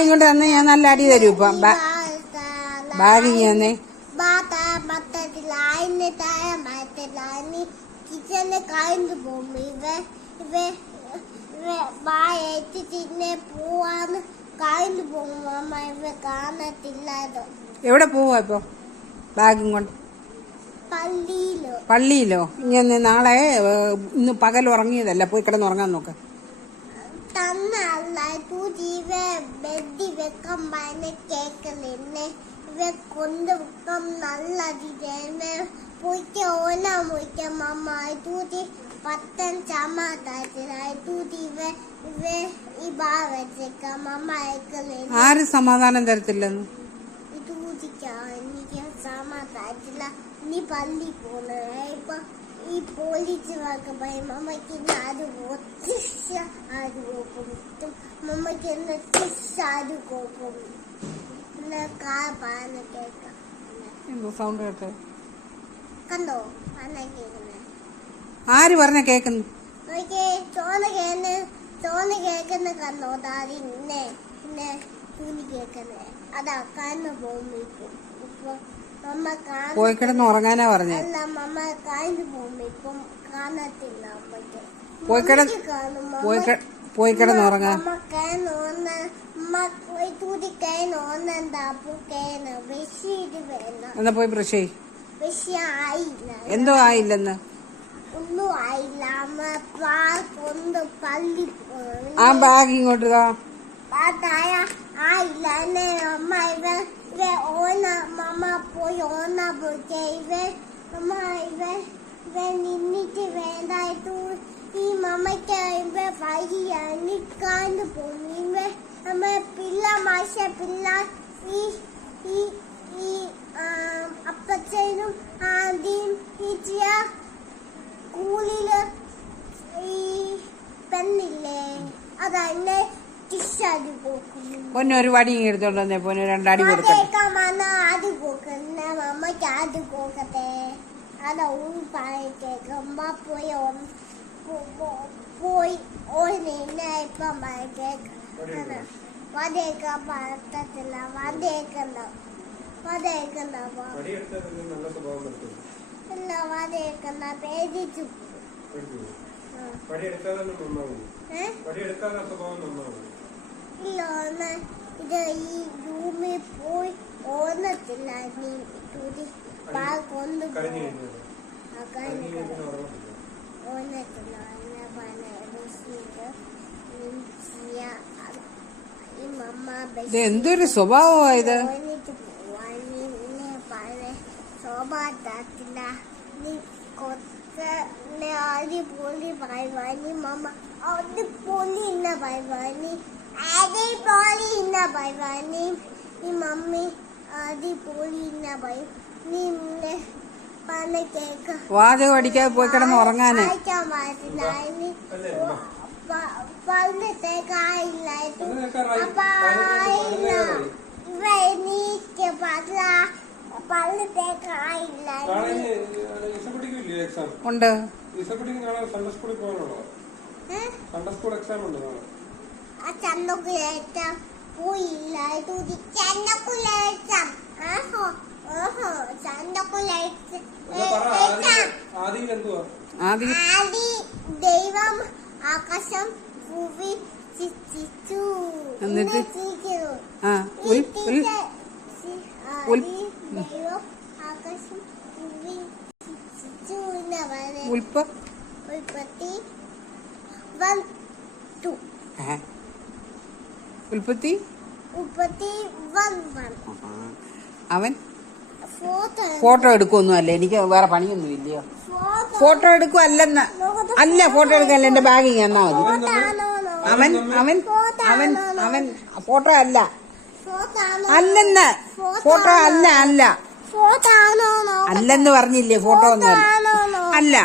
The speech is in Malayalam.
ഇങ്ങോട്ട് തന്നെ ഞാൻ നല്ല അടി തരൂ ഇപ്പം ബാഗ് ഇങ്ങനെ കിച്ചണിലെ കായന്ന് പോകുമ്പോ പോവാന്ന് കായന്ന് പോകുമ്പോ അമ്മ ഇവ കാണത്തില്ലാതോ. എവിടെ പോവാ ഇപ്പൊ ബാഗും കൊണ്ട്? പള്ളിയിലോ? ഇങ്ങനെ നാളെ ഇന്ന് പകൽ ഉറങ്ങിയതല്ല, പോയി കിടന്നുറങ്ങാൻ നോക്ക്. ബെഡി വെക്കാൻ കേക്കലെന്നെ ഇവ കൊണ്ട് വെക്കാം നല്ല പോയിക്ക് ഓല പോയിക്കാം അമ്മ തൂതി പത്തൻ സമാധാനത്തിനായി തൂതി ഇവ ഈ ബാ വെച്ചേക്കാം അമ്മ അയക്കലേ. ആരും സമാധാനം തരത്തില്ലെന്ന് എനിക്ക് സമാധാനത്തില്ല. നീ പള്ളി പോണ ഇപ്പൊ ഈ പോലീസ് മമ്മയ്ക്ക് ആര് കോപ്പം മമ്മയ്ക്ക് ആര് കോപ്പം കേൾക്കാം. സൗണ്ട് കേട്ടെ കണ്ടോ പാന കേൾക്കുന്നേ? ആര് പറഞ്ഞ കേക്കുന്നു? ചോന്ന് കേക്കുന്ന കണ്ടോ? താരി ഇന്നെ തുണി കേക്കുന്നേ അതാ കണ്ണ് പോകുമ്പോ ഇപ്പൊ മമ്മ പോയി കിടന്ന് ഉറങ്ങാനാ പറഞ്ഞേ. അല്ല മമ്മ കായന്ന് പോകുമ്പോ ഇപ്പം കാണത്തില്ല അമ്മയ്ക്ക്. പോയി കിടന്ന് ഉറങ്ങാൻ എന്നാ പോയി ബ്രഷ് ചെയ്. എന്തോ ആയില്ലെന്ന്? ഒന്നും ആയില്ല. അമ്മ കൊണ്ട് പള്ളി ആ ബാഗ് ഇങ്ങോട്ട് ആയില്ല. അമ്മ ഓന മമ്മ പോയി ഓന പോയി നിന്നിട്ട് വേണ്ടായിട്ടു ഈ മമ്മയ്ക്ക് വൈകിക്കാണ്ട് പോയി അമ്മ പിള്ള മാഷ പിള്ള ഈ അപ്പച്ചനും ആദ്യം ഈ സ്കൂളില് ഈ പെണ്ണില്ലേ അതാ എന്നെ പൊന്നൊരു വടി എടുത്തോണ്ട് വന്നേ. പൊന്നു രണ്ടടി കൊടുക്കട്ടെ. ആദ്യ പോക്കുന്ന മമ്മയ്ക്ക് ആദ്യ പോക്കട്ടെ. അതാ കേൾക്കുമ്പ പോയി ഇപ്പം വതേക്കാൻ പറ്റത്തില്ല. വതേക്കണ്ടോ ഇല്ല വതേക്കണ്ട പേടിച്ചു. ഇല്ല ഇത് ഈ റൂമിൽ പോയി ഓന്നത്തില്ല. നീ തുതി കൊണ്ട് ഓന്നത്തില്ല. എന്തൊരു സ്വഭാവമായത്? സ്വഭാവത്തില്ല. നീ അടിപൊളി പറയുവാനി മമ്മ അടിപൊളി ഇന്ന പറയുവാനി അടിപൊളി ഇന്ന പറയുവാനി ഈ മമ്മി അടിപൊളി ഇന്ന പറയും. നീ പറഞ്ഞ കേക്ക വാചകം അടിക്കാതെ പോയി കിടന്ന് ഉറങ്ങാന്. അയക്കാൻ പാടില്ല. പള്ളിത്തേക്കായില്ലായിട്ടു അപ്പൊ എനിക്ക് പാടില്ല. പള്ളിത്തേക്കായില്ല ഉണ്ട്. ചന്തക്കുലേറ്റ പോയില്ല. ചന്തക്കുലേറ്റ ദൈവം ആകാശം ഭൂമി ചിച്ചു എന്നിട്ട് ദൈവം ആകാശം ഭൂമി ചിച്ചു ഉൽപ്പത്തി 1 അവൻ ഫോട്ടോ എടുക്കൊന്നും അല്ല. എനിക്ക് വേറെ പണിയൊന്നും ഇല്ലയോ? ഫോട്ടോ എടുക്കുവല്ലെന്ന് അല്ല. ഫോട്ടോ എടുക്കല്ല. എന്റെ ബാഗ് എന്നാ മതി. അവൻ അവൻ അവൻ അവൻ ഫോട്ടോ അല്ല. അല്ലെന്ന് ഫോട്ടോ അല്ല. അല്ലെന്ന് പറഞ്ഞില്ലേ? ഫോട്ടോ ഒന്നും അല്ല.